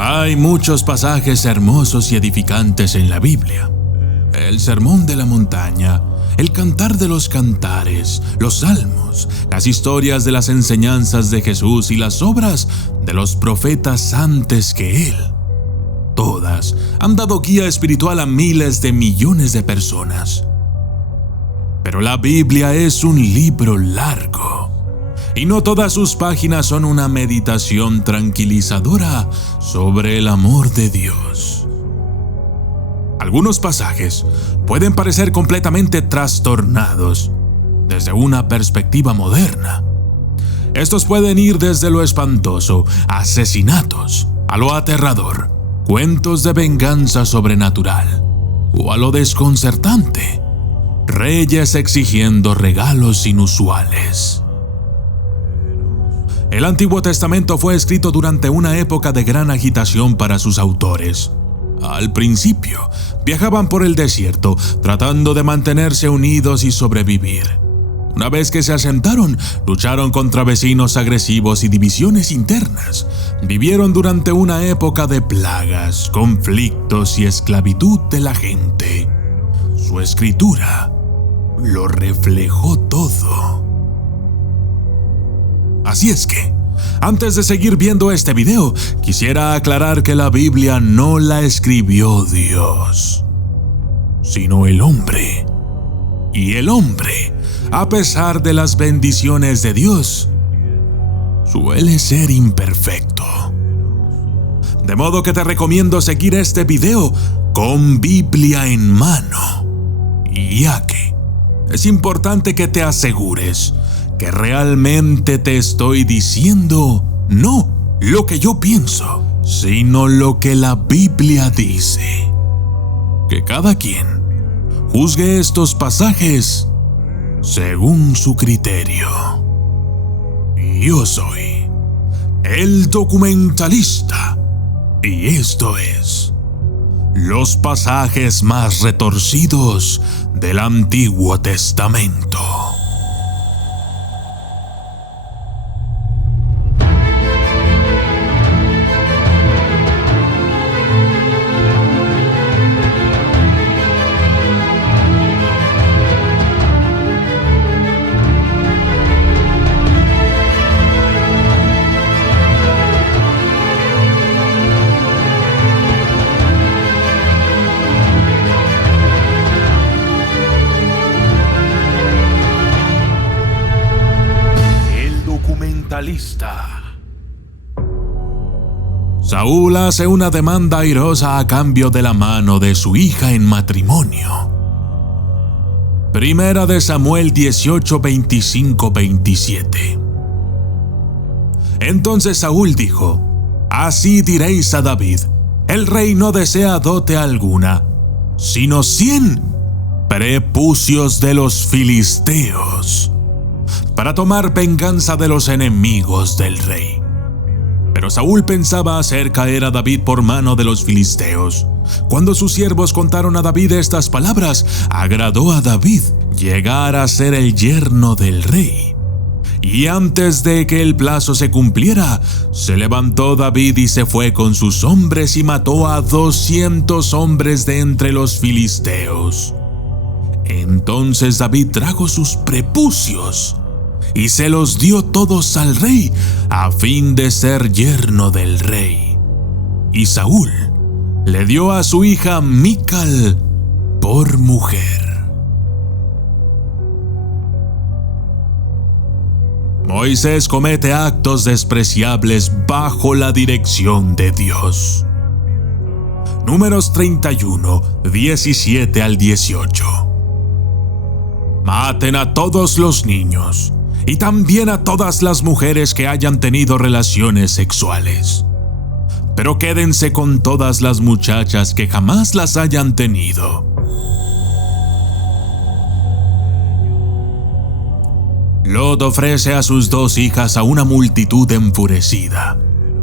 Hay muchos pasajes hermosos y edificantes en la Biblia. El Sermón de la Montaña, el Cantar de los Cantares, los Salmos, las historias de las enseñanzas de Jesús y las obras de los profetas antes que Él. Todas han dado guía espiritual a miles de millones de personas. Pero la Biblia es un libro largo, y no todas sus páginas son una meditación tranquilizadora sobre el amor de Dios. Algunos pasajes pueden parecer completamente trastornados desde una perspectiva moderna. Estos pueden ir desde lo espantoso, asesinatos, a lo aterrador, cuentos de venganza sobrenatural, o a lo desconcertante, reyes exigiendo regalos inusuales. El Antiguo Testamento fue escrito durante una época de gran agitación para sus autores. Al principio, viajaban por el desierto, tratando de mantenerse unidos y sobrevivir. Una vez que se asentaron, lucharon contra vecinos agresivos y divisiones internas. Vivieron durante una época de plagas, conflictos y esclavitud de la gente. Su escritura lo reflejó todo. Así es que, antes de seguir viendo este video, quisiera aclarar que la Biblia no la escribió Dios, sino el hombre. Y el hombre, a pesar de las bendiciones de Dios, suele ser imperfecto. De modo que te recomiendo seguir este video con Biblia en mano, ya que es importante que te asegures que realmente te estoy diciendo no lo que yo pienso, sino lo que la Biblia dice. Que cada quien juzgue estos pasajes según su criterio. Yo soy el documentalista y esto es los pasajes más retorcidos del Antiguo Testamento. Saúl hace una demanda airosa a cambio de la mano de su hija en matrimonio. Primera de Samuel 18, 25, 27. Entonces Saúl dijo: Así diréis a David, el rey no desea dote alguna, sino 100 prepucios de los filisteos, para tomar venganza de los enemigos del rey. Pero Saúl pensaba hacer caer a David por mano de los filisteos. Cuando sus siervos contaron a David estas palabras, agradó a David llegar a ser el yerno del rey. Y antes de que el plazo se cumpliera, se levantó David y se fue con sus hombres y mató a 200 hombres de entre los filisteos. Entonces David trajo sus prepucios y se los dio todos al rey, a fin de ser yerno del rey. Y Saúl le dio a su hija Mical por mujer. Moisés comete actos despreciables bajo la dirección de Dios. Números 31, 17 al 18. Maten a todos los niños y también a todas las mujeres que hayan tenido relaciones sexuales. Pero quédense con todas las muchachas que jamás las hayan tenido. Lot ofrece a sus 2 hijas a una multitud enfurecida.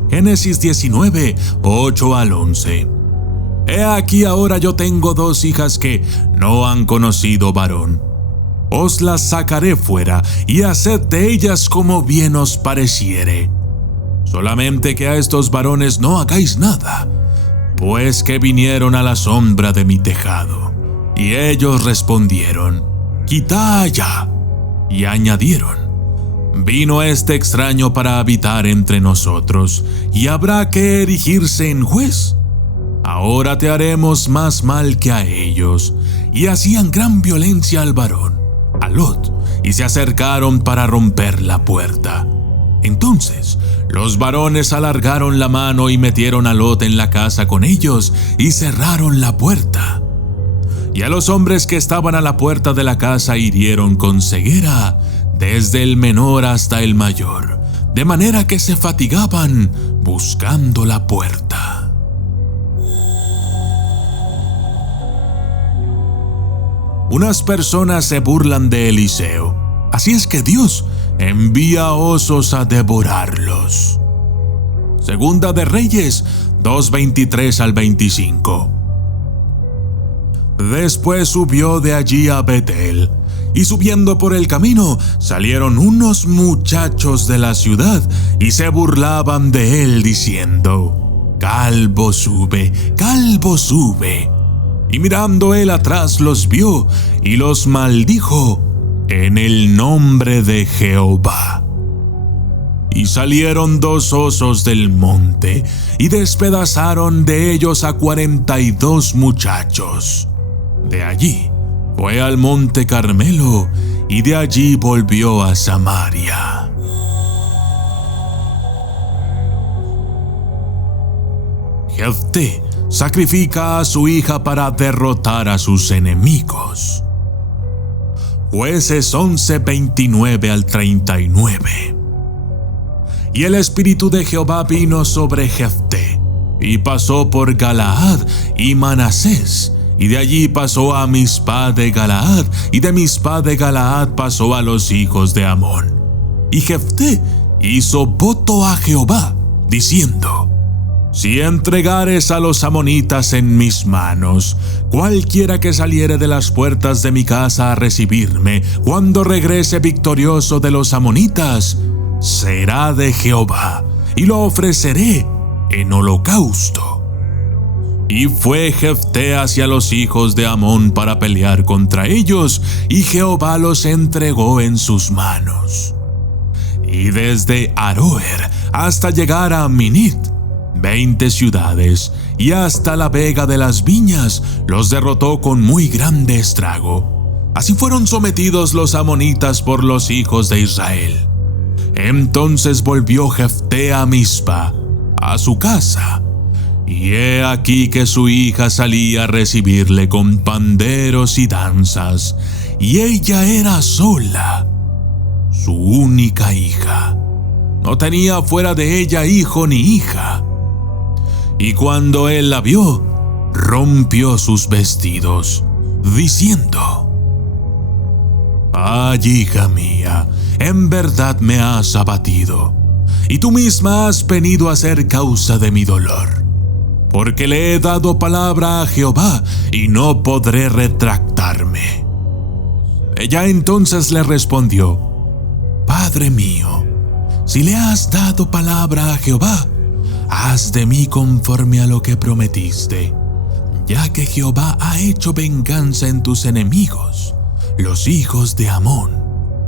Génesis 19, 8 al 11. He aquí ahora yo tengo 2 hijas que no han conocido varón. Os las sacaré fuera y haced de ellas como bien os pareciere. solamente que a estos varones no hagáis nada, pues que vinieron a la sombra de mi tejado. Y ellos respondieron: quitad allá. Y añadieron: vino este extraño para habitar entre nosotros, y habrá que erigirse en juez. Ahora te haremos más mal que a ellos. Y hacían gran violencia al varón, a Lot, y se acercaron para romper la puerta. Entonces los varones alargaron la mano y metieron a Lot en la casa con ellos y cerraron la puerta. Y a los hombres que estaban a la puerta de la casa hirieron con ceguera, desde el menor hasta el mayor, de manera que se fatigaban buscando la puerta. Unas personas se burlan de Eliseo, así es que Dios envía osos a devorarlos. Segunda de Reyes 2:23 al 25. Después subió de allí a Betel, y subiendo por el camino salieron unos muchachos de la ciudad y se burlaban de él diciendo: calvo sube, calvo sube. Y mirando él atrás los vio y los maldijo en el nombre de Jehová. Y salieron 2 osos del monte y despedazaron de ellos a 42 muchachos. De allí fue al monte Carmelo y de allí volvió a Samaria. Jefté sacrifica a su hija para derrotar a sus enemigos. Jueces 11:29 al 39. Y el espíritu de Jehová vino sobre Jefté, y pasó por Galaad y Manasés, y de allí pasó a Mizpa de Galaad, y de Mizpa de Galaad pasó a los hijos de Amón. Y Jefté hizo voto a Jehová, diciendo: si entregares a los amonitas en mis manos, cualquiera que saliere de las puertas de mi casa a recibirme, cuando regrese victorioso de los amonitas, será de Jehová, y lo ofreceré en holocausto. Y fue Jefté hacia los hijos de Amón para pelear contra ellos, y Jehová los entregó en sus manos. Y desde Aroer hasta llegar a Minit, 20 ciudades, y hasta la vega de las viñas los derrotó con muy grande estrago. Así fueron sometidos los amonitas por los hijos de Israel. Entonces volvió Jefté a Mizpa, a su casa, y he aquí que su hija salía a recibirle con panderos y danzas, y ella era sola, su única hija. No tenía fuera de ella hijo ni hija. Y cuando él la vio, rompió sus vestidos, diciendo: ay, hija mía, en verdad me has abatido, y tú misma has venido a ser causa de mi dolor, porque le he dado palabra a Jehová y no podré retractarme. Ella entonces le respondió: Padre mío, si le has dado palabra a Jehová, haz de mí conforme a lo que prometiste, ya que Jehová ha hecho venganza en tus enemigos, los hijos de Amón.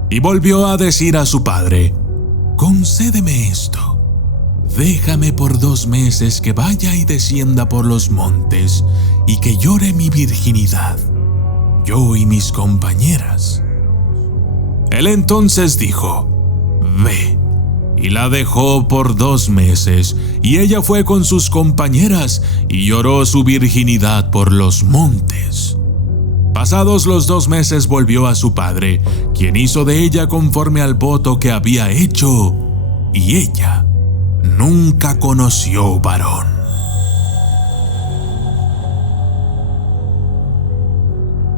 Y volvió a decir a su padre: concédeme esto, déjame por 2 meses que vaya y descienda por los montes, y que llore mi virginidad, yo y mis compañeras. Él entonces dijo: ve. Y la dejó por 2 meses, y ella fue con sus compañeras y lloró su virginidad por los montes. Pasados los 2 meses volvió a su padre, quien hizo de ella conforme al voto que había hecho, y ella nunca conoció varón.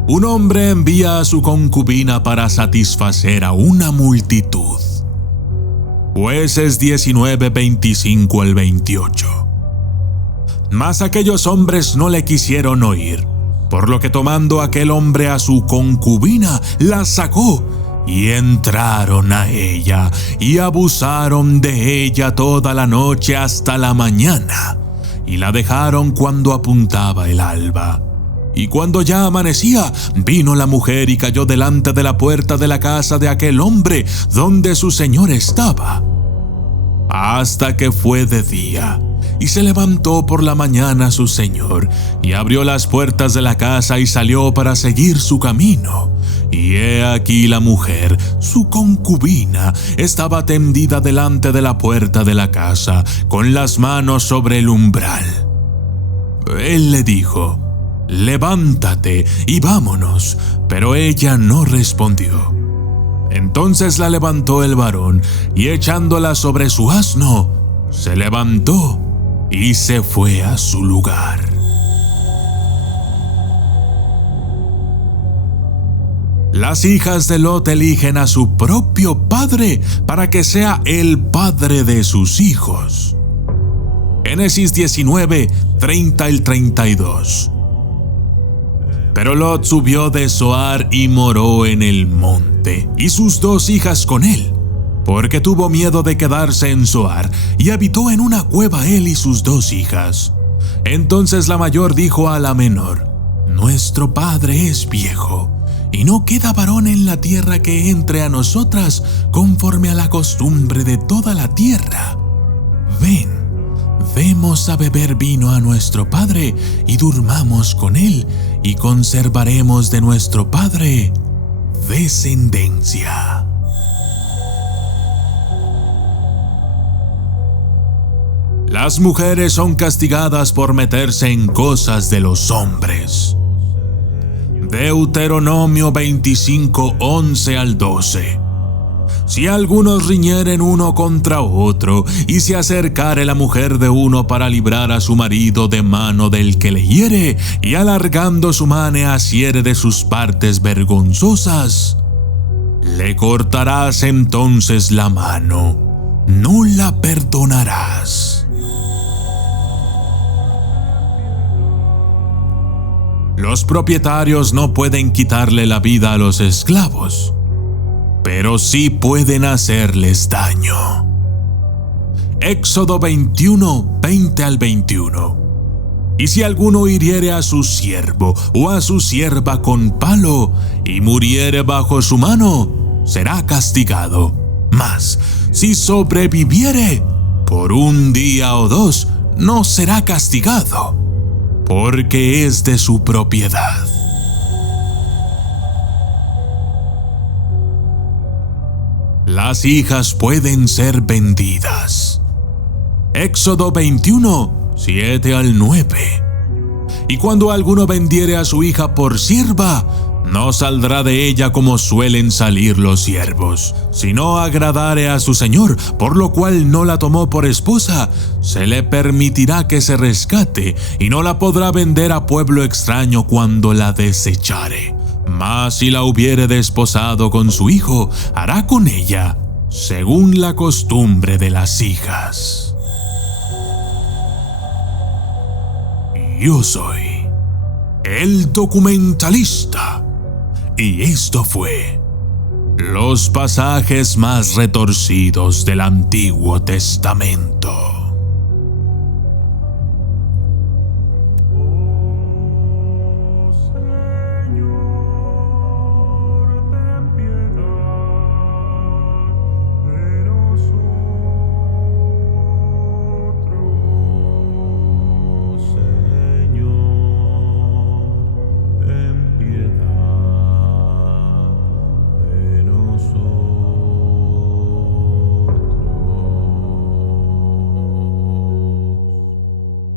Un hombre envía a su concubina para satisfacer a una multitud. Jueces 19:25 al 28. Mas aquellos hombres no le quisieron oír, por lo que tomando aquel hombre a su concubina, la sacó y entraron a ella y abusaron de ella toda la noche hasta la mañana, y la dejaron cuando apuntaba el alba. Y cuando ya amanecía, vino la mujer y cayó delante de la puerta de la casa de aquel hombre donde su señor estaba, hasta que fue de día. Y se levantó por la mañana su señor, y abrió las puertas de la casa y salió para seguir su camino. Y he aquí la mujer, su concubina, estaba tendida delante de la puerta de la casa, con las manos sobre el umbral. Él le dijo: «Levántate y vámonos», pero ella no respondió. Entonces la levantó el varón, y echándola sobre su asno, se levantó y se fue a su lugar. Las hijas de Lot eligen a su propio padre para que sea el padre de sus hijos. Génesis 19, 30 al 32. Pero Lot subió de Zoar y moró en el monte, y sus 2 hijas con él, porque tuvo miedo de quedarse en Zoar, y habitó en una cueva él y sus 2 hijas. Entonces la mayor dijo a la menor: «Nuestro padre es viejo, y no queda varón en la tierra que entre a nosotras conforme a la costumbre de toda la tierra. Ven, demos a beber vino a nuestro padre, y durmamos con él, y conservaremos de nuestro padre descendencia». Las mujeres son castigadas por meterse en cosas de los hombres. Deuteronomio 25, 11 al 12. Si algunos riñeren uno contra otro, y se acercare la mujer de uno para librar a su marido de mano del que le hiere, y alargando su mano asiere de sus partes vergonzosas, le cortarás entonces la mano, no la perdonarás. Los propietarios no pueden quitarle la vida a los esclavos, pero sí pueden hacerles daño. Éxodo 21, 20 al 21. Y si alguno hiriere a su siervo o a su sierva con palo, y muriere bajo su mano, será castigado. Mas si sobreviviere, por 1 día o 2, no será castigado, porque es de su propiedad. Las hijas pueden ser vendidas. Éxodo 21, 7 al 9. Y cuando alguno vendiere a su hija por sierva, no saldrá de ella como suelen salir los siervos, sino agradare a su señor, por lo cual no la tomó por esposa, se le permitirá que se rescate, y no la podrá vender a pueblo extraño cuando la desechare. Mas si la hubiere desposado con su hijo, hará con ella según la costumbre de las hijas. Yo soy el documentalista, y esto fue los pasajes más retorcidos del Antiguo Testamento.